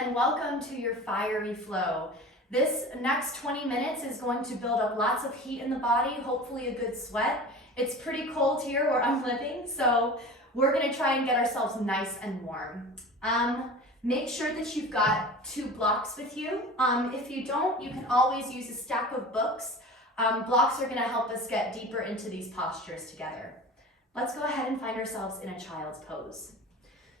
and welcome to your fiery flow. This next 20 minutes is going to build up lots of heat in the body, hopefully a good sweat. It's pretty cold here where I'm living, so we're gonna try and get ourselves nice and warm. Make sure that you've got 2 blocks with you. If you don't, you can always use a stack of books. Blocks are gonna help us get deeper into these postures together. Let's go ahead and find ourselves in a child's pose.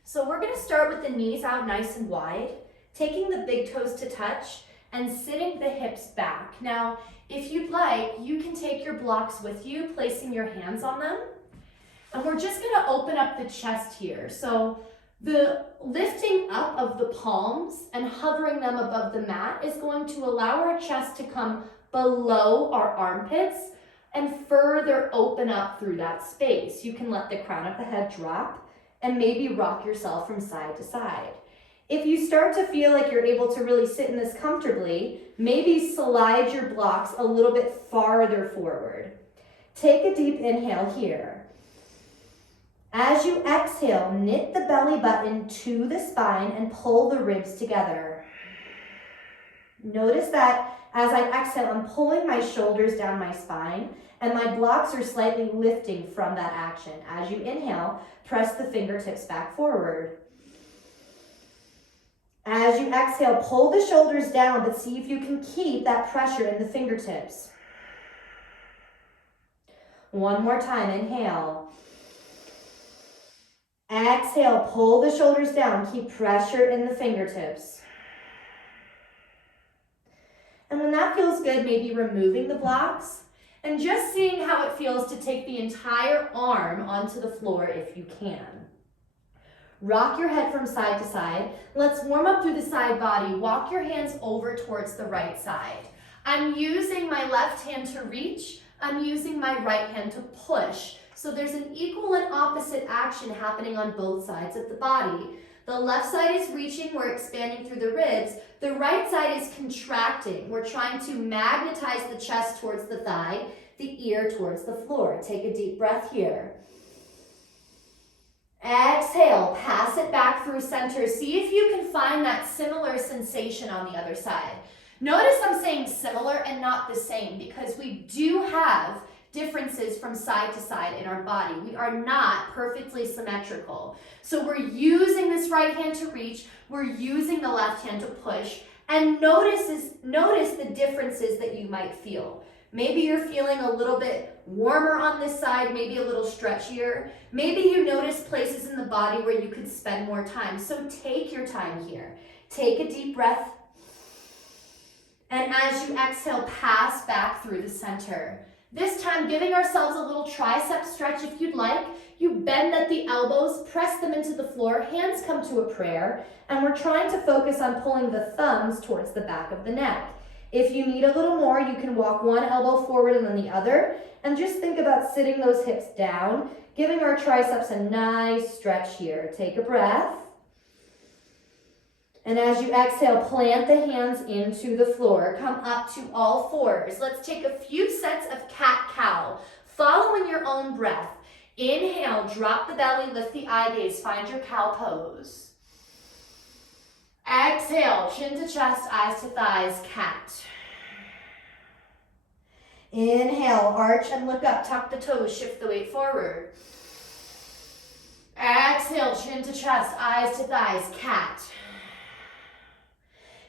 So we're gonna start with the knees out nice and wide, taking the big toes to touch and sitting the hips back. Now, if you'd like, you can take your blocks with you, placing your hands on them. And we're just gonna open up the chest here. So the lifting up of the palms and hovering them above the mat is going to allow our chest to come below our armpits and further open up through that space. You can let the crown of the head drop and maybe rock yourself from side to side. If you start to feel like you're able to really sit in this comfortably, maybe slide your blocks a little bit farther forward. Take a deep inhale here. As you exhale, knit the belly button to the spine and pull the ribs together. Notice that as I exhale, I'm pulling my shoulders down my spine and my blocks are slightly lifting from that action. As you inhale, press the fingertips back forward. As you exhale, pull the shoulders down, but see if you can keep that pressure in the fingertips. One more time, inhale. Exhale, pull the shoulders down, keep pressure in the fingertips. And when that feels good, maybe removing the blocks and just seeing how it feels to take the entire arm onto the floor if you can. Rock your head from side to side. Let's warm up through the side body. Walk your hands over towards the right side. I'm using my left hand to reach. I'm using my right hand to push. So there's an equal and opposite action happening on both sides of the body. The left side is reaching, we're expanding through the ribs. The right side is contracting. We're trying to magnetize the chest towards the thigh, the ear towards the floor. Take a deep breath here. Exhale, pass it back through center. See if you can find that similar sensation on the other side. Notice I'm saying similar and not the same because we do have differences from side to side in our body. We are not perfectly symmetrical. So we're using this right hand to reach, we're using the left hand to push, and notice the differences that you might feel. Maybe you're feeling a little bit warmer on this side, maybe a little stretchier. Maybe you notice places in the body where you could spend more time. So take your time here. Take a deep breath. And as you exhale, pass back through the center. This time, giving ourselves a little tricep stretch if you'd like. You bend at the elbows, press them into the floor, hands come to a prayer, and we're trying to focus on pulling the thumbs towards the back of the neck. If you need a little more, you can walk one elbow forward and then the other, and just think about sitting those hips down, giving our triceps a nice stretch here. Take a breath. And as you exhale, plant the hands into the floor. Come up to all fours. Let's take a few sets of cat-cow, following your own breath. Inhale, drop the belly, lift the eye gaze, find your cow pose. Exhale, chin to chest, eyes to thighs, cat. Inhale, arch and look up, tuck the toes, shift the weight forward. Exhale, chin to chest, eyes to thighs, cat.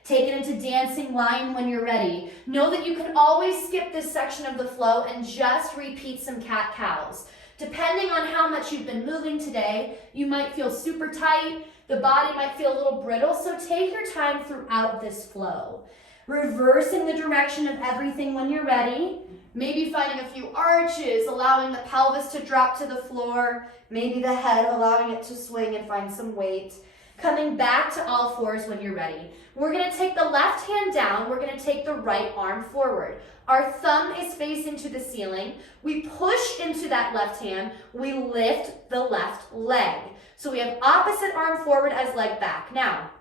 Take it into dancing lion when you're ready. Know that you can always skip this section of the flow and just repeat some cat-cows. Depending on how much you've been moving today, you might feel super tight, the body might feel a little brittle, so take your time throughout this flow. Reversing the direction of everything when you're ready. Maybe finding a few arches, allowing the pelvis to drop to the floor, maybe the head, allowing it to swing and find some weight. Coming back to all fours when you're ready. We're gonna take the left hand down, we're gonna take the right arm forward. Our thumb is facing to the ceiling. We push into that left hand, we lift the left leg. So we have opposite arm forward as leg back. Now,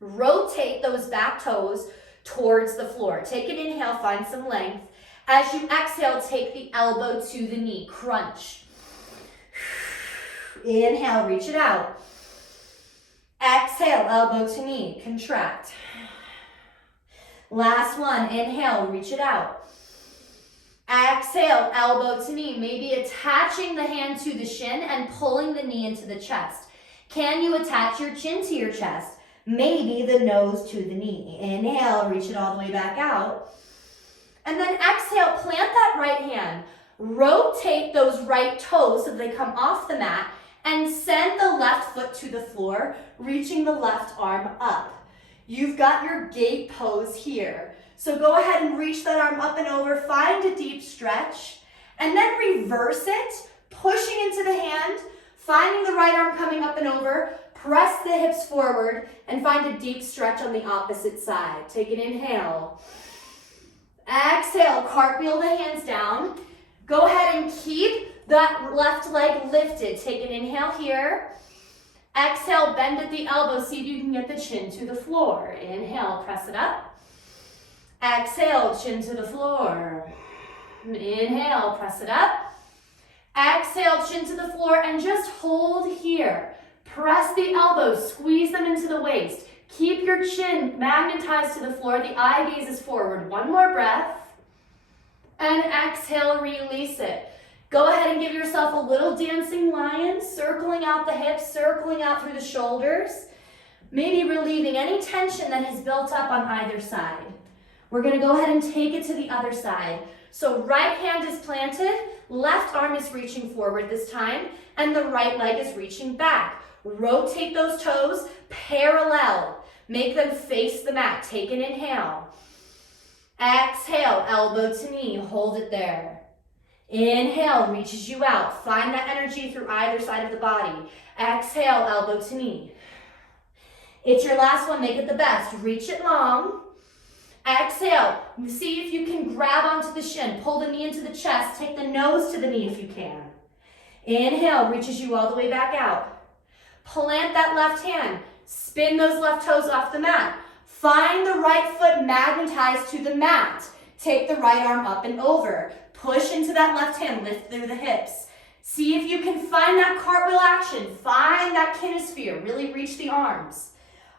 rotate those back toes towards the floor. Take an inhale, find some length. As you exhale, take the elbow to the knee, crunch. Inhale, reach it out. Exhale, elbow to knee, contract. Last one, inhale, reach it out. Exhale, elbow to knee, maybe attaching the hand to the shin and pulling the knee into the chest. Can you attach your chin to your chest? Maybe the nose to the knee. Inhale, reach it all the way back out. And then exhale, plant that right hand. Rotate those right toes so they come off the mat and send the left foot to the floor, reaching the left arm up. You've got your gate pose here. So go ahead and reach that arm up and over, find a deep stretch, and then reverse it, pushing into the hand, finding the right arm coming up and over, press the hips forward, and find a deep stretch on the opposite side. Take an inhale. Exhale, cartwheel the hands down. Go ahead and keep that left leg lifted. Take an inhale here. Exhale, bend at the elbow. See if you can get the chin to the floor. Inhale, press it up. Exhale, chin to the floor. Inhale, press it up. Exhale, chin to the floor, and just hold here. Press the elbows, squeeze them into the waist. Keep your chin magnetized to the floor. The eye gaze is forward. One more breath. And exhale, release it. Go ahead and give yourself a little dancing lion, circling out the hips, circling out through the shoulders. Maybe relieving any tension that has built up on either side. We're gonna go ahead and take it to the other side. So right hand is planted, left arm is reaching forward this time, and the right leg is reaching back. Rotate those toes parallel. Make them face the mat. Take an inhale. Exhale, elbow to knee. Hold it there. Inhale, reaches you out. Find that energy through either side of the body. Exhale, elbow to knee. It's your last one. Make it the best. Reach it long. Exhale. See if you can grab onto the shin. Pull the knee into the chest. Take the nose to the knee if you can. Inhale, reaches you all the way back out. Plant that left hand. Spin those left toes off the mat. Find the right foot magnetized to the mat. Take the right arm up and over. Push into that left hand. Lift through the hips. See if you can find that cartwheel action. Find that kinesphere. Really reach the arms.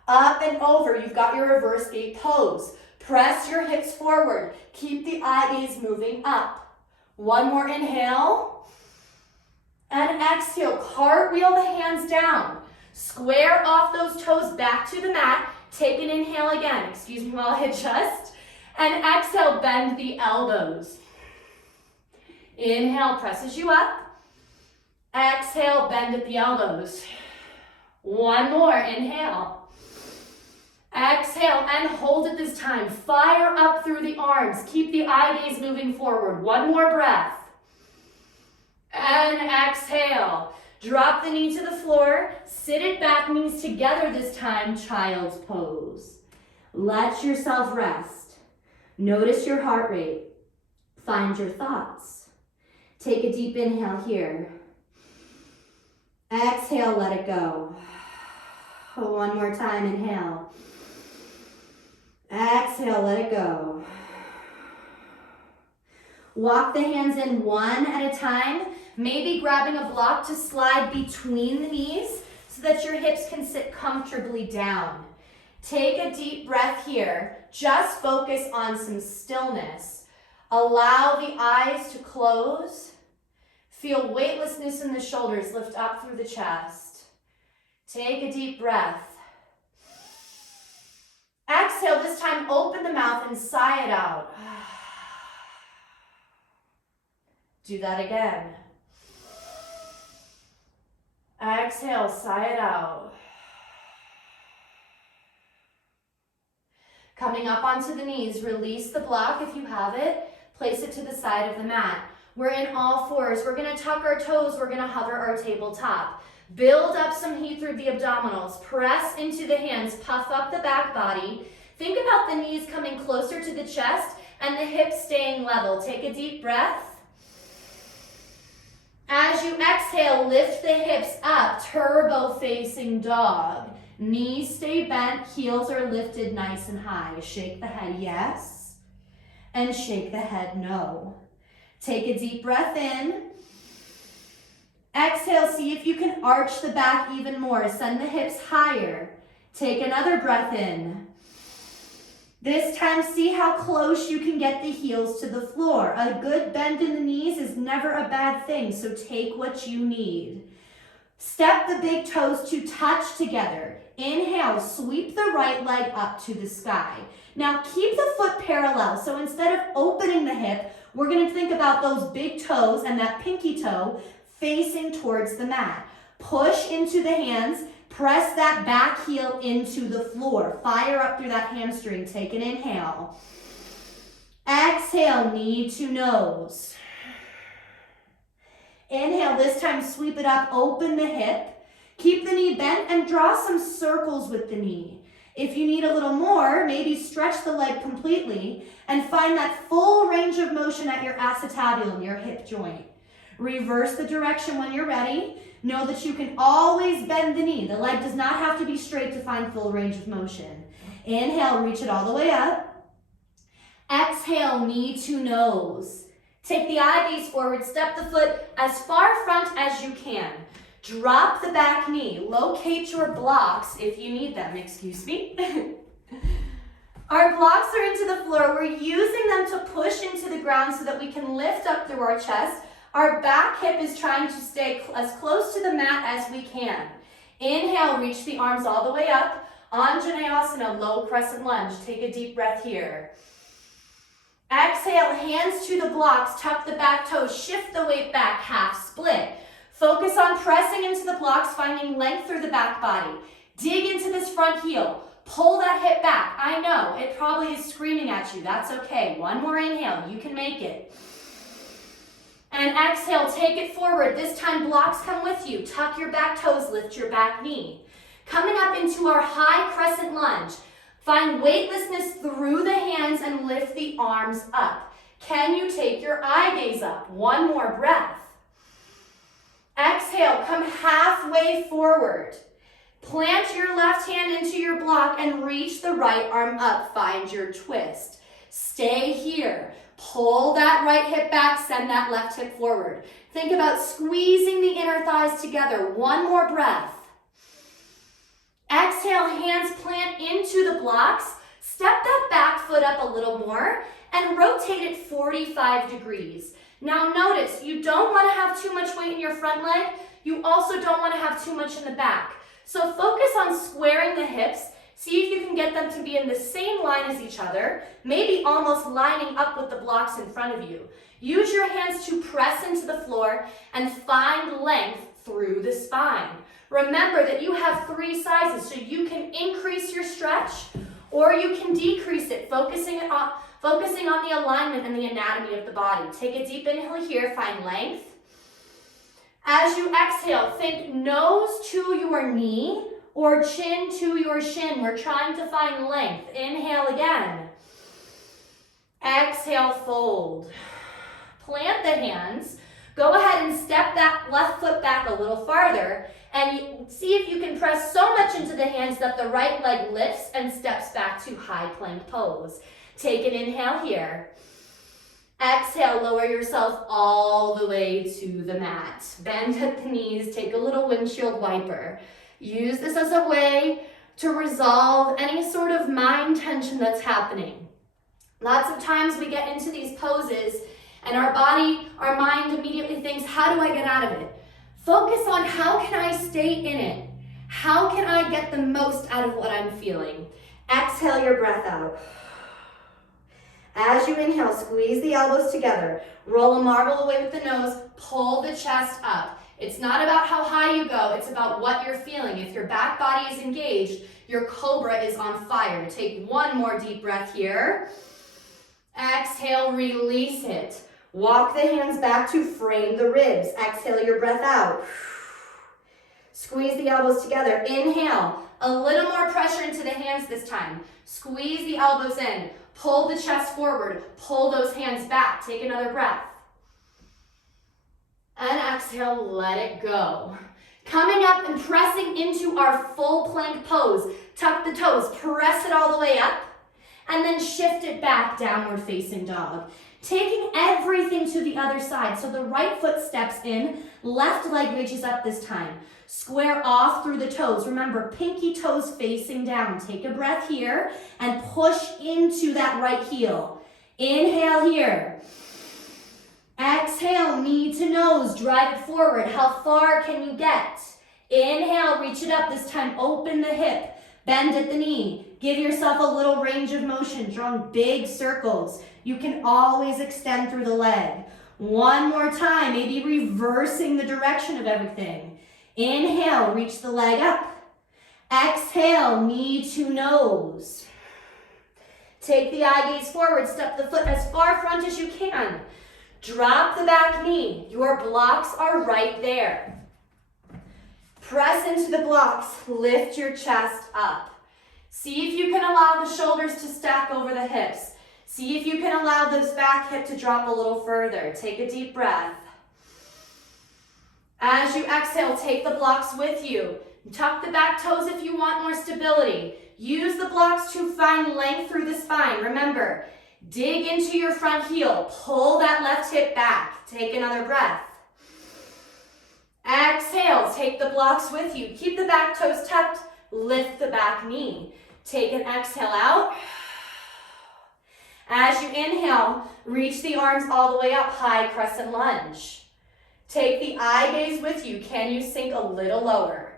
Up and over. You've got your reverse gate pose. Press your hips forward. Keep the eye gaze moving up. One more inhale. And exhale. Cartwheel the hands down. Square off those toes back to the mat. Take an inhale again. Excuse me while I adjust. And exhale, bend the elbows. Inhale, presses you up. Exhale, bend at the elbows. One more, inhale. Exhale, and hold it this time. Fire up through the arms. Keep the eye gaze moving forward. One more breath. And exhale. Drop the knee to the floor. Sit it back, knees together this time, child's pose. Let yourself rest. Notice your heart rate. Find your thoughts. Take a deep inhale here. Exhale, let it go. One more time, inhale. Exhale, let it go. Walk the hands in one at a time, maybe grabbing a block to slide between the knees so that your hips can sit comfortably down. Take a deep breath here. Just focus on some stillness. Allow the eyes to close. Feel weightlessness in the shoulders lift up through the chest. Take a deep breath. Exhale, this time open the mouth and sigh it out. Do that again. Exhale, sigh it out. Coming up onto the knees, release the block if you have it. Place it to the side of the mat. We're in all fours. We're gonna tuck our toes. We're gonna hover our tabletop. Build up some heat through the abdominals. Press into the hands, puff up the back body. Think about the knees coming closer to the chest and the hips staying level. Take a deep breath. As you exhale, lift the hips up, turbo facing dog. Knees stay bent, heels are lifted nice and high. Shake the head yes, and shake the head no. Take a deep breath in. Exhale, see if you can arch the back even more. Send the hips higher. Take another breath in. This time, see how close you can get the heels to the floor. A good bend in the knees is never a bad thing, so take what you need. Step the big toes to touch together. Inhale, sweep the right leg up to the sky. Now keep the foot parallel. So instead of opening the hip, we're going to think about those big toes and that pinky toe facing towards the mat. Push into the hands. Press that back heel into the floor. Fire up through that hamstring. Take an inhale. Exhale, knee to nose. Inhale, this time sweep it up, open the hip. Keep the knee bent and draw some circles with the knee. If you need a little more, maybe stretch the leg completely and find that full range of motion at your acetabulum, your hip joint. Reverse the direction when you're ready. Know that you can always bend the knee. The leg does not have to be straight to find full range of motion. Inhale, reach it all the way up. Exhale, knee to nose. Take the eye gaze forward, step the foot as far front as you can. Drop the back knee. Locate your blocks if you need them, excuse me. Our blocks are into the floor. We're using them to push into the ground so that we can lift up through our chest. Our back hip is trying to stay as close to the mat as we can. Inhale, reach the arms all the way up. Hastasana, low crescent lunge. Take a deep breath here. Exhale, hands to the blocks, tuck the back toes, shift the weight back, half split. Focus on pressing into the blocks, finding length through the back body. Dig into this front heel. Pull that hip back. I know, it probably is screaming at you. That's okay. One more inhale. You can make it. And exhale, take it forward. This time, blocks come with you. Tuck your back toes, lift your back knee. Coming up into our high crescent lunge. Find weightlessness through the hands and lift the arms up. Can you take your eye gaze up? One more breath. Exhale, come halfway forward. Plant your left hand into your block and reach the right arm up. Find your twist. Stay here. Pull that right hip back, send that left hip forward. Think about squeezing the inner thighs together. One more breath. Exhale, hands plant into the blocks. Step that back foot up a little more and rotate it 45 degrees. Now notice, you don't want to have too much weight in your front leg. You also don't want to have too much in the back. So focus on squaring the hips. See if you can get them to be in the same line as each other, maybe almost lining up with the blocks in front of you. Use your hands to press into the floor and find length through the spine. Remember that you have 3 sizes, so you can increase your stretch or you can decrease it, focusing on the alignment and the anatomy of the body. Take a deep inhale here, find length. As you exhale, think nose to your knee or chin to your shin. We're trying to find length. Inhale again. Exhale, fold. Plant the hands. Go ahead and step that left foot back a little farther and see if you can press so much into the hands that the right leg lifts and steps back to high plank pose. Take an inhale here. Exhale, lower yourself all the way to the mat. Bend at the knees, take a little windshield wiper. Use this as a way to resolve any sort of mind tension that's happening. Lots of times we get into these poses and our mind immediately thinks, how do I get out of it? Focus on how can I stay in it? How can I get the most out of what I'm feeling? Exhale your breath out. As you inhale, squeeze the elbows together. Roll a marble away with the nose. Pull the chest up. It's not about how high you go. It's about what you're feeling. If your back body is engaged, your cobra is on fire. Take one more deep breath here. Exhale, release it. Walk the hands back to frame the ribs. Exhale your breath out. Squeeze the elbows together. Inhale. A little more pressure into the hands this time. Squeeze the elbows in. Pull the chest forward. Pull those hands back. Take another breath. And exhale, let it go. Coming up and pressing into our full plank pose. Tuck the toes, press it all the way up, and then shift it back, downward facing dog. Taking everything to the other side. So the right foot steps in, left leg reaches up this time. Square off through the toes. Remember, pinky toes facing down. Take a breath here and push into that right heel. Inhale here. Exhale, knee to nose, drive it forward. How far can you get? Inhale, reach it up. This time, open the hip, bend at the knee. Give yourself a little range of motion, drawing big circles. You can always extend through the leg. One more time, maybe reversing the direction of everything. Inhale, reach the leg up. Exhale, knee to nose. Take the eye gaze forward, step the foot as far front as you can. Drop the back knee. Your blocks are right there. Press into the blocks, lift your chest up. See if you can allow the shoulders to stack over the hips. See if you can allow this back hip to drop a little further. Take a deep breath. As you exhale, take the blocks with you. Tuck the back toes if you want more stability. Use the blocks to find length through the spine. Remember, dig into your front heel. Pull that left hip back. Take another breath. Exhale, take the blocks with you. Keep the back toes tucked. Lift the back knee. Take an exhale out. As you inhale, reach the arms all the way up, high crescent lunge. Take the eye gaze with you. Can you sink a little lower?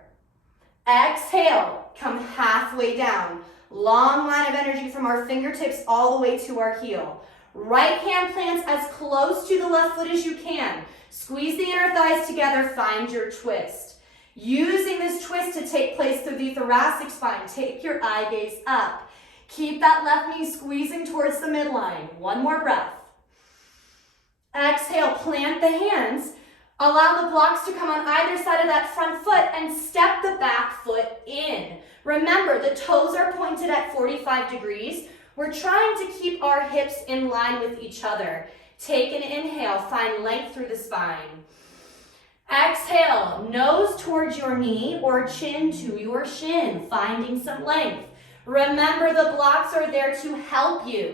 Exhale, come halfway down. Long line of energy from our fingertips all the way to our heel. Right hand plants as close to the left foot as you can. Squeeze the inner thighs together, find your twist. Using this twist to take place through the thoracic spine, take your eye gaze up. Keep that left knee squeezing towards the midline. One more breath. Exhale, plant the hands. Allow the blocks to come on either side of that front foot and step the back foot in. Remember, the toes are pointed at 45 degrees. We're trying to keep our hips in line with each other. Take an inhale, find length through the spine. Exhale, nose towards your knee or chin to your shin, finding some length. Remember, the blocks are there to help you.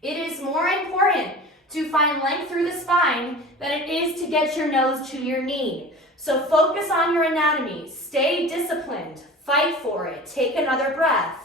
It is more important to find length through the spine than it is to get your nose to your knee. So focus on your anatomy. Stay disciplined. Fight for it. Take another breath.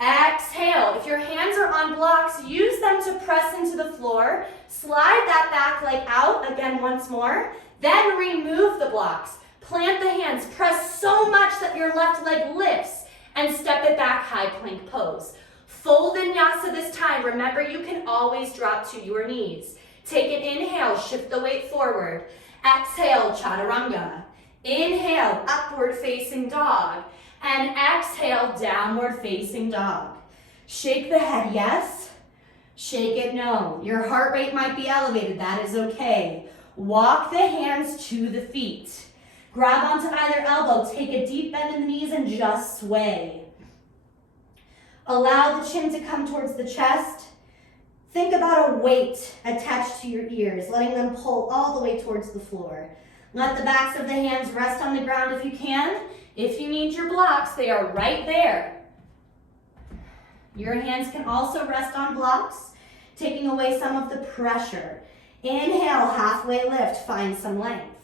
Exhale. If your hands are on blocks, use them to press into the floor. Slide that back leg out again once more. Then remove the blocks. Plant the hands. Press so much that your left leg lifts and step it back, high plank pose. Full vinyasa this time. Remember, you can always drop to your knees. Take an inhale, shift the weight forward. Exhale, chaturanga. Inhale, upward facing dog. And exhale, downward facing dog. Shake the head, yes. Shake it, no. Your heart rate might be elevated, that is okay. Walk the hands to the feet. Grab onto either elbow, take a deep bend in the knees and just sway. Allow the chin to come towards the chest. Think about a weight attached to your ears, letting them pull all the way towards the floor. Let the backs of the hands rest on the ground if you can. If you need your blocks, they are right there. Your hands can also rest on blocks, taking away some of the pressure. Inhale, halfway lift, find some length.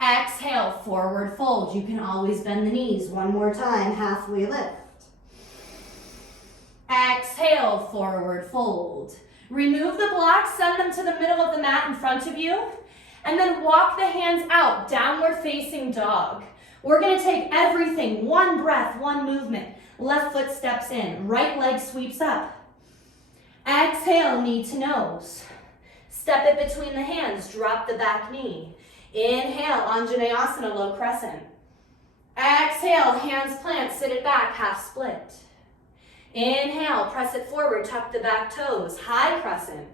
Exhale, forward fold. You can always bend the knees. One more time, halfway lift. Exhale, forward fold. Remove the blocks, send them to the middle of the mat in front of you, and then walk the hands out, downward facing dog. We're gonna take everything, one breath, one movement. Left foot steps in, right leg sweeps up. Exhale, knee to nose. Step it between the hands, drop the back knee. Inhale, Anjaneyasana, low crescent. Exhale, hands plant, sit it back, half split. Inhale, press it forward, tuck the back toes, high crescent.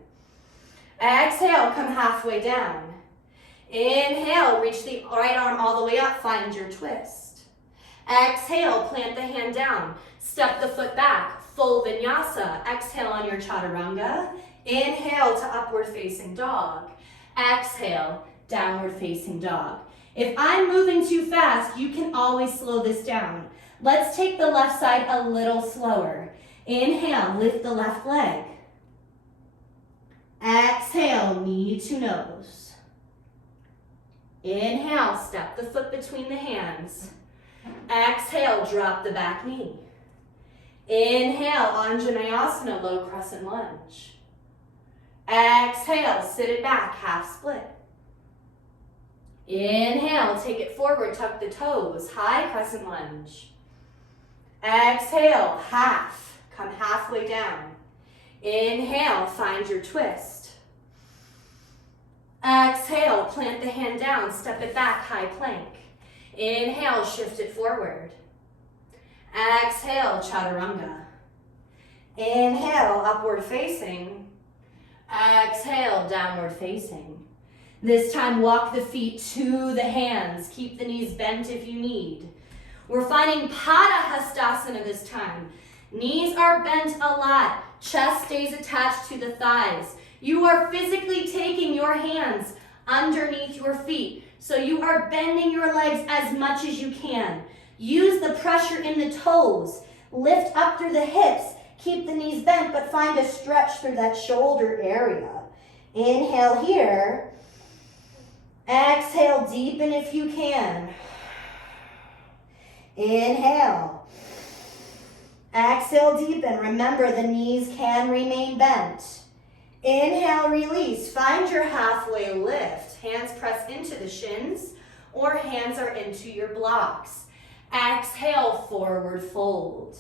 Exhale, come halfway down. Inhale, reach the right arm all the way up, find your twist. Exhale, plant the hand down, step the foot back, full vinyasa. Exhale on your chaturanga. Inhale to upward facing dog. Exhale, downward facing dog. If I'm moving too fast, you can always slow this down. Let's take the left side a little slower. Inhale, lift the left leg. Exhale, knee to nose. Inhale, step the foot between the hands. Exhale, drop the back knee. Inhale, Anjaneyasana, low crescent lunge. Exhale, sit it back, half split. Inhale, take it forward, tuck the toes, high crescent lunge. Exhale, half, come halfway down. Inhale, find your twist. Exhale, plant the hand down, step it back, high plank. Inhale, shift it forward. Exhale, chaturanga. Inhale, upward facing. Exhale, downward facing. This time, walk the feet to the hands. Keep the knees bent if you need. We're finding Pada Hastasana this time. Knees are bent a lot. Chest stays attached to the thighs. You are physically taking your hands underneath your feet. So you are bending your legs as much as you can. Use the pressure in the toes. Lift up through the hips. Keep the knees bent, but find a stretch through that shoulder area. Inhale here. Exhale, deepen if you can. Inhale. Exhale, deepen. Remember, the knees can remain bent. Inhale, release. Find your halfway lift. Hands press into the shins or hands are into your blocks. Exhale, forward fold.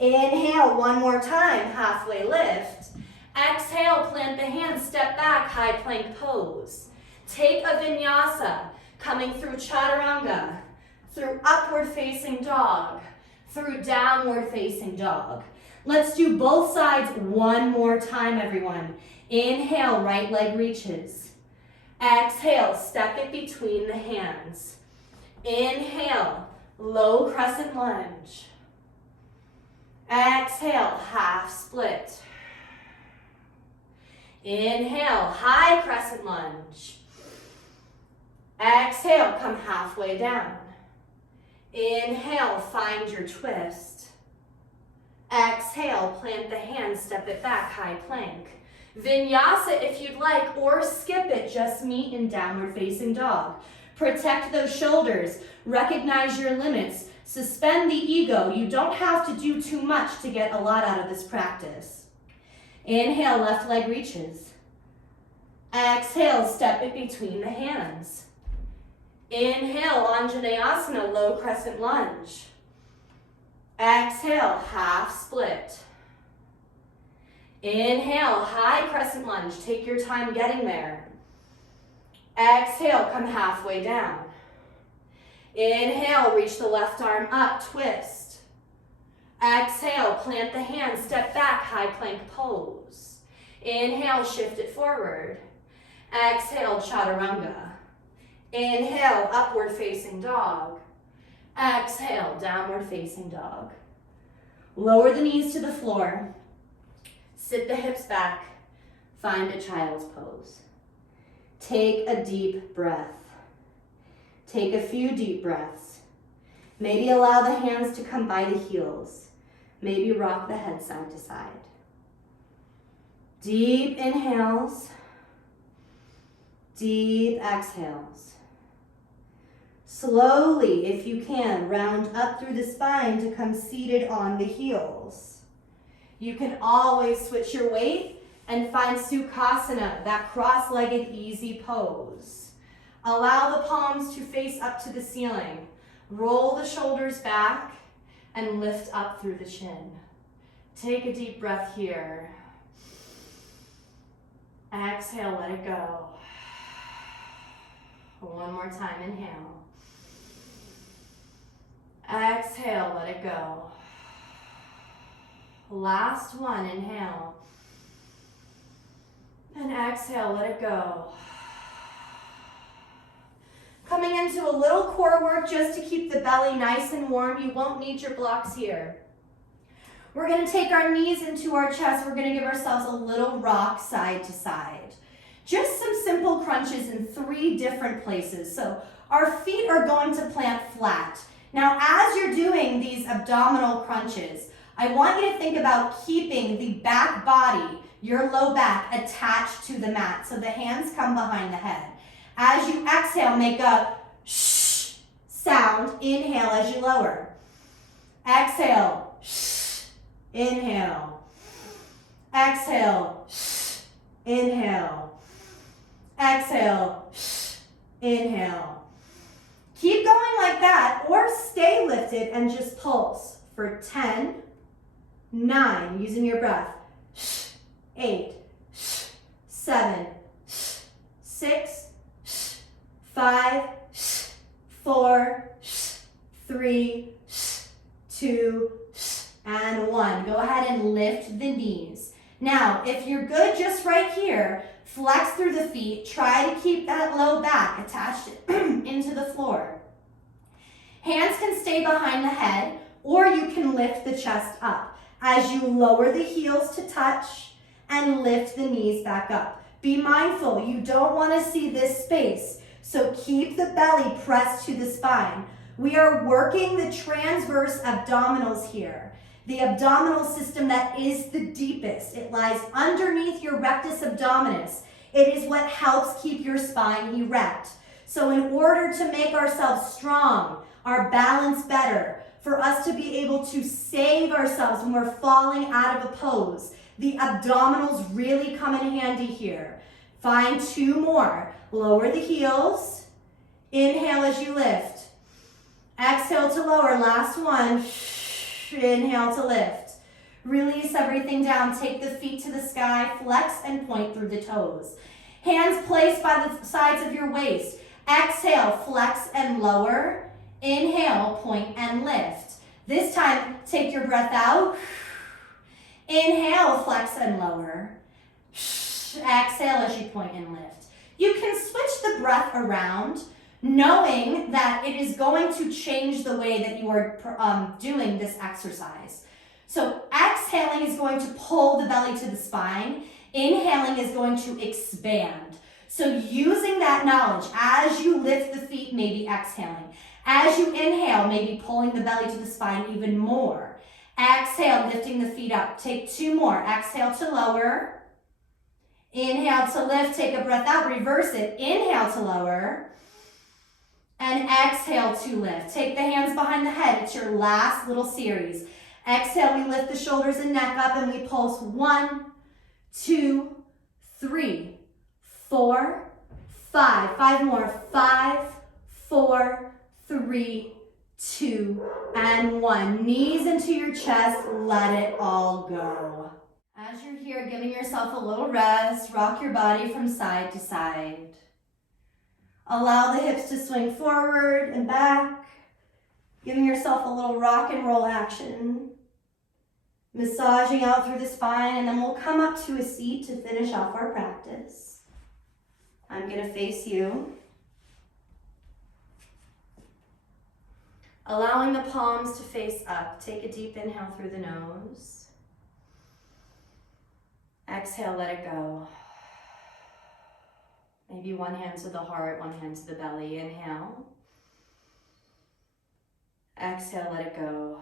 Inhale, one more time, halfway lift. Exhale, plant the hands, step back, high plank pose. Take a vinyasa, coming through chaturanga, through upward facing dog, through downward facing dog. Let's do both sides one more time, everyone. Inhale, right leg reaches. Exhale, step it between the hands. Inhale, low crescent lunge. Exhale, half split. Inhale, high crescent lunge. Exhale, come halfway down. Inhale, find your twist. Exhale, plant the hands, step it back, high plank. Vinyasa if you'd like, or skip it, just meet in downward facing dog. Protect those shoulders, recognize your limits, suspend the ego. You don't have to do too much to get a lot out of this practice. Inhale, left leg reaches. Exhale, step it between the hands. Inhale, Anjaneyasana, low crescent lunge. Exhale, half split. Inhale, high crescent lunge. Take your time getting there. Exhale, come halfway down. Inhale, reach the left arm up, twist. Exhale, plant the hands, step back, high plank pose. Inhale, shift it forward. Exhale, chaturanga. Inhale, upward facing dog. Exhale, downward facing dog. Lower the knees to the floor. Sit the hips back. Find a child's pose. Take a deep breath. Take a few deep breaths. Maybe allow the hands to come by the heels. Maybe rock the head side to side. Deep inhales. Deep exhales. Slowly, if you can, round up through the spine to come seated on the heels. You can always switch your weight and find Sukhasana, that cross-legged easy pose. Allow the palms to face up to the ceiling. Roll the shoulders back and lift up through the chin. Take a deep breath here. Exhale, let it go. One more time, inhale. Exhale, let it go. Last one, inhale. And exhale, let it go. Coming into a little core work just to keep the belly nice and warm. You won't need your blocks here. We're going to take our knees into our chest. We're going to give ourselves a little rock side to side. Just some simple crunches in 3 different places. So our feet are going to plant flat. Now, as you're doing these abdominal crunches, I want you to think about keeping the back body, your low back, attached to the mat. So the hands come behind the head. As you exhale, make a shh sound. Inhale as you lower. Exhale, shh. Inhale. Exhale, shh. Inhale. Exhale, shh. Inhale. Keep going like that, or stay lifted and just pulse for 10, 9, using your breath, 8, 7, 6, 5, 4, 3, 2, and 1. Go ahead and lift the knees. Now, if you're good just right here, flex through the feet. Try to keep that low back attached into the floor. Hands can stay behind the head, or you can lift the chest up as you lower the heels to touch and lift the knees back up. Be mindful, you don't want to see this space, so keep the belly pressed to the spine. We are working the transverse abdominals here. The abdominal system that is the deepest. It lies underneath your rectus abdominis. It is what helps keep your spine erect. So in order to make ourselves strong, our balance better, for us to be able to save ourselves when we're falling out of a pose, the abdominals really come in handy here. Find 2 more. Lower the heels. Inhale as you lift. Exhale to lower. Last one. Inhale to lift. Release everything down. Take the feet to the sky. Flex and point through the toes. Hands placed by the sides of your waist. Exhale, flex and lower. Inhale, point and lift. This time, take your breath out. Inhale, flex and lower. Exhale as you point and lift. You can switch the breath around, knowing that it is going to change the way that you are doing this exercise. So exhaling is going to pull the belly to the spine. Inhaling is going to expand. So using that knowledge, as you lift the feet, maybe exhaling. As you inhale, maybe pulling the belly to the spine even more. Exhale, lifting the feet up. Take 2 more. Exhale to lower. Inhale to lift. Take a breath out. Reverse it. Inhale to lower. And exhale to lift. Take the hands behind the head. It's your last little series. Exhale, we lift the shoulders and neck up and we pulse 1, 2, 3, 4, 5. 5 more. 5, 4, 3, 2, and 1. Knees into your chest, let it all go. As you're here, giving yourself a little rest, rock your body from side to side. Allow the hips to swing forward and back, giving yourself a little rock and roll action. Massaging out through the spine, and then we'll come up to a seat to finish off our practice. I'm gonna face you. Allowing the palms to face up. Take a deep inhale through the nose. Exhale, let it go. Maybe one hand to the heart, one hand to the belly. Inhale. Exhale, let it go.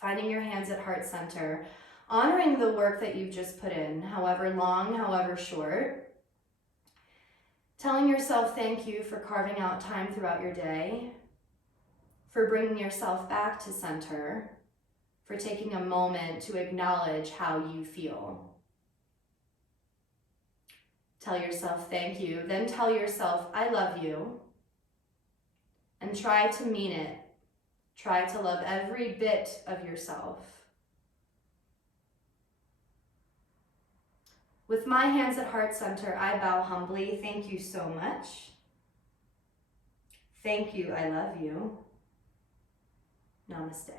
Finding your hands at heart center. Honoring the work that you've just put in, however long, however short. Telling yourself thank you for carving out time throughout your day. For bringing yourself back to center, for taking a moment to acknowledge how you feel. Tell yourself thank you, then tell yourself I love you, and try to mean it. Try to love every bit of yourself. With my hands at heart center, I bow humbly. Thank you so much. Thank you, I love you. Namaste.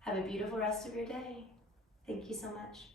Have a beautiful rest of your day. Thank you so much.